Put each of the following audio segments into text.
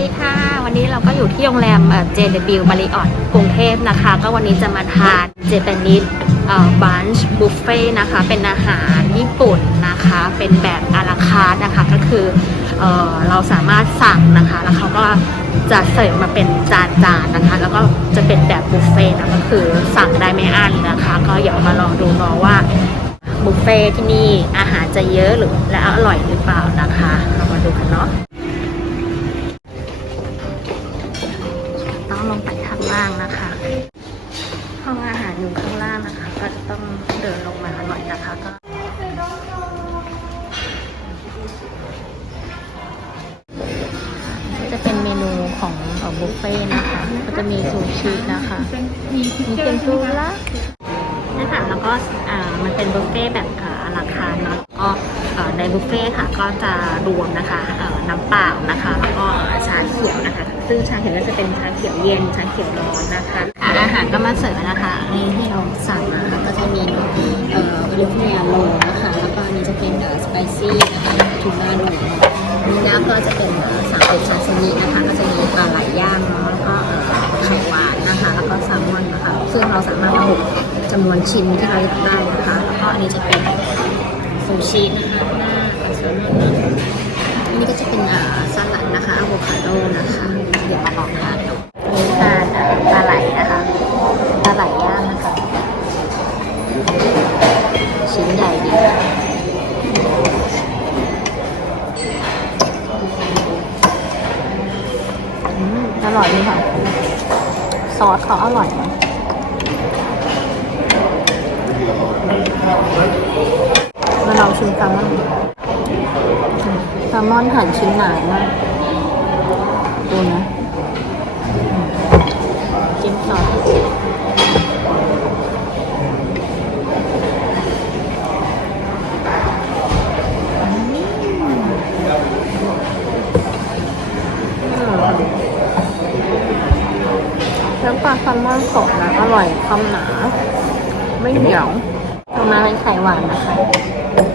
ดีค่ะ วันนี้เราก็อยู่ที่โรงแรมเอ่อ JW Marriott กรุงเทพนะคะ ก็วันนี้จะมาทานเจแปนิสบันช์บุฟเฟ่นะคะ เป็นอาหารญี่ปุ่นนะคะ เป็นแบบอาราคาร์ทนะคะ ก็คือเออเราสามารถสั่งนะคะ แล้วเขาก็จะเสิร์ฟมาเป็นจานๆนะคะ แล้วก็จะเป็นแบบบุฟเฟ่ต์นะก็คือสั่งได้ไม่อั้นนะคะ ก็เดี๋ยวมาลองดูเนาะว่าบุฟเฟ่ที่นี่อาหารจะเยอะหรือและอร่อยหรือเปล่านะคะ เรามาดูกันเนาะ ของอบุฟเฟ่ต์นะคะ ก็จะมีซูชินะคะ มีเทมปุระนะคะแล้วก็อ่ามันเป็นบุฟเฟ่ต์แบบอาราคาร์เนาะก็ในบุฟเฟ่ต์ค่ะก็จะรวมนะคะน้ำเปล่านะคะ แล้วก็ชาเขียวนะคะ ซึ่งชาเขียวก็จะเป็นชาเขียวเย็นชาเขียวร้อนนะคะอาหารก็มาเสิร์ฟนะคะนี่ที่เราสั่งนะคะก็จะมีเอ่อโอลิฟเนียโรนะคะ แล้วก็อันนี้จะเป็นเอ่อสไปซี่นะคะทูน่าโรนี่นะก็จะเป็นสั่งเป็นซาซิมิ จำนวนชิ้นที่เราอยากได้นะคะแล้วก็อันนี้จะเป็นซูชินะคะหน้าปลาแซลมอนอันนี้ก็จะเป็นสลัดนะคะอะโวคาโดนะคะ เดี๋ยวมาลองทานดูนี่ทานปลาไหลนะคะปลาไหลย่างนะคะ ชิ้นใหญ่ดีอืมอร่อยดีค่ะ ซอสเขาอร่อยนะ มาลองชิมกันบ้างแซลมอนหั่นชิ้นหนามากดูนะจิ้มซอสน้ำปลาแซลมอนสดนะอร่อยคำหนา ไม่เหนียว ต่อมาเป็นไข่หวานนะคะ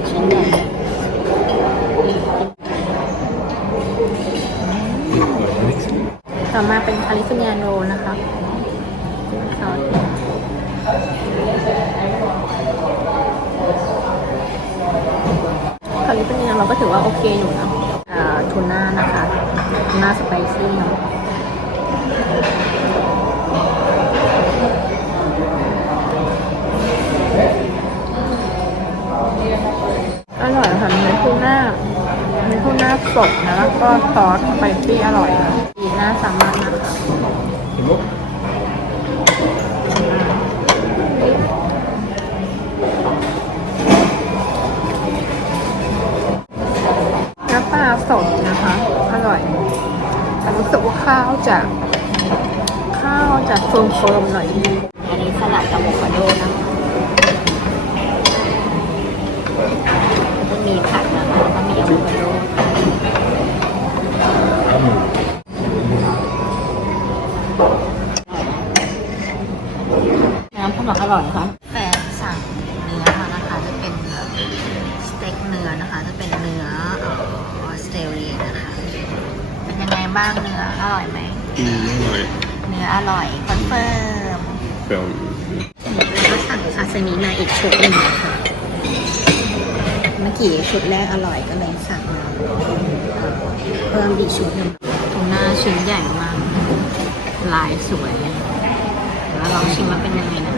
ชิ้นใหญ่ต่อมาเป็นคาลิฟอร์เนียโรลนะคะซอสคาลิฟอร์เนียเราก็ถือว่าโอเคอยู่นะอ่าทูน่านะคะทูน่าสไปซี่เนาะ ค่ะเนื้อทูน่าเนื้อทูน่าสดนะแล้วก็ซอสสไปซี่อร่อยดีน่าสามารถนะคะน้ำปลาสดนะคะ อร่อยแต่รู้สึกว่าข้าวจะข้าวจะเฟิร์มๆหน่อยนึงอันนี้สลัดอะโวคาโดนะคะ อร่อยค่ะแต่สั่งเนื้อมานะคะจะเป็นสเต็กเนื้อนะคะ จะเป็นเนื้อเอ่อออสเตรเลียนะคะ เป็นยังไงบ้างเนื้ออร่อยไหมอืมอร่อยเนื้ออร่อยคอนเฟิร์มเปรี้ยวแล้วก็สั่งซาซิมิมาอีกชุดหนึ่งนะคะเมื่อกี้ชุดแรกอร่อยก็เลยสั่งมาเพิ่มอีกชุดหนึ่งทูน่าชิ้นใหญ่มากลายสวยเดี๋ยวเราลองชิมว่าเป็นยังไงนะ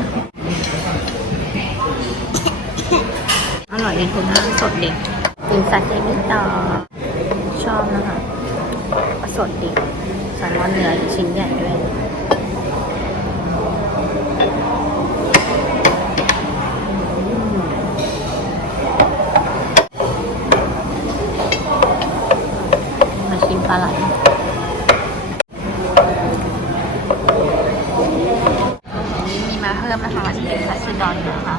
อร่อยดีทูน่าสดดีกินซาเซมิต่อ ชอบนะคะสดดีแซลมอนเนื้อชิ้นใหญ่ด้วย มาชิมปลาไหลมีมาเพิ่มนะคะจะเป็นคัตสึดอนนะคะ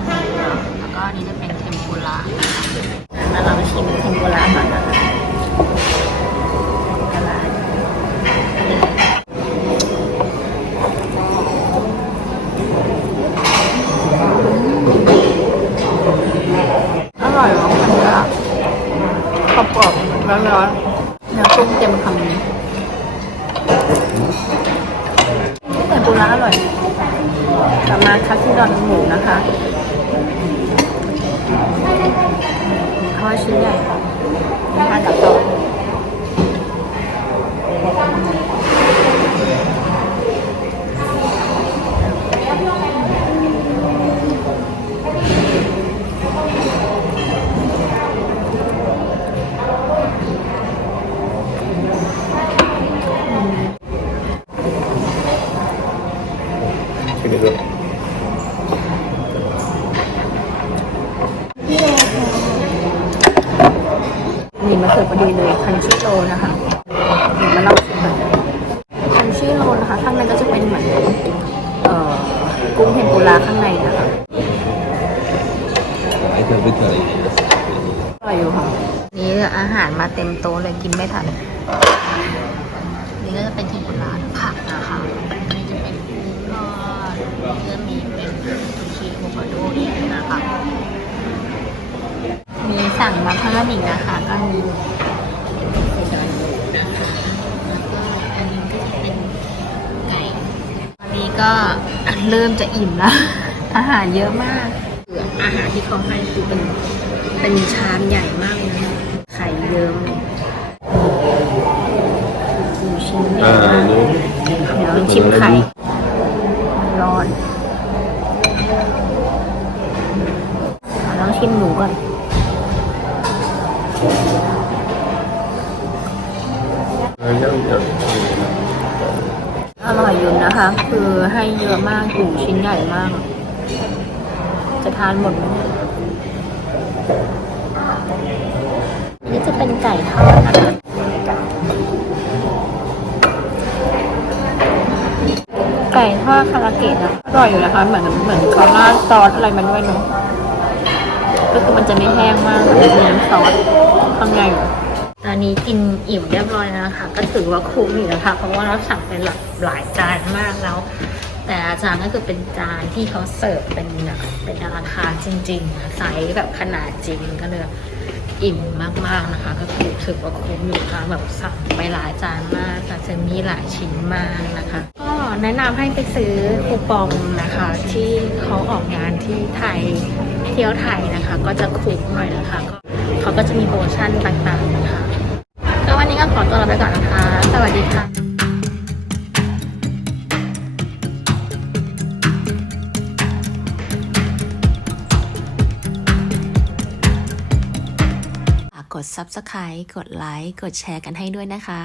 แล้วก็อันนี้จะเป็นเทมปุระมาลองชิมเทมปุระก่อนนะคะปลาไหลอ ปู ร้าอร่อยกลับมาคัตสึดอนหมูนะคะทอดชิ้นใหญ่ทานกับ นชิโรนะคะเดี๋ยวมาลองชิมกันคันชิโรนะคะ ข้างในก็จะเป็นเหมือนเอ่อกุ้งเทมปุระข้างในนะคะไอเธอไม่เคยอร่อยอยู่ค่ะ นี่อาหารมาเต็มโต๊ะเลยกินไม่ทัน นี่ก็จะเป็นเทมปุระผักนะคะนี่จะเป็นกุ้งทอดก็มีเป็นซูชิโมคาโดด้วยนะคะ มีสั่งมาเพิ่มอีกนะ ก็เริ่มจะอิ่มแล้ว อาหารเยอะมากคืออาหารที่เขาให้คือเป็นเป็นชามใหญ่มากเลยนะไข่เยิ้มเลยหมูชิ้นใหญ่อ่ามากนู้นเดี๋ยวชิมไข่ร้อนอะลองชิมหมูก่อนเออยังยังอร่อ ยอยู่นะคะ คือให้เยอะมากหมูชิ้นใหญ่มาก จะทานหมดไหมเนี่ยอันนี้จะเป็นไก่ทอดนะคะไก่ทอดคาราเกะนะอร่อยอยู่นะคะ เหมือนเหมือนเขาราดซอสอะไรมันด้วยเนาะก็คือมันจะไม่แห้งมากมันจะมีน้ำซอสข้างในอยู่ ตอนนี้กินอิ่มเรียบร้อยแล้วนะคะ ก็ถือว่าคุ้มอยู่นะคะเพราะว่าเราสั่งเป็นหลากหลายจานมากแล้ว แต่อาจารย์ก็คือเป็นจานที่เขาเสิร์ฟเป็นแบบเป็นราคาจริงๆไซส์แบบขนาดจริงก็เลยอิ่มมากๆนะคะ ก็คือถือว่าคุ้มอยู่ค่ะแบบสั่งไปหลายจานมากแต่จะมีหลายชิ้นมากนะคะ ก็แนะนำให้ไปซื้อคูปองนะคะ ที่เขาออกงานที่ไทยเที่ยวไทยนะคะ ก็จะคุ้มหน่อยนะคะ เขาก็จะมีโปรโมชั่นต่างๆนะคะก็วันนี้ก็ขอตัวลาไปก่อนนะคะ สวัสดีค่ะกกด Subscribe กดไลค์ กดแชร์กันให้ด้วยนะคะ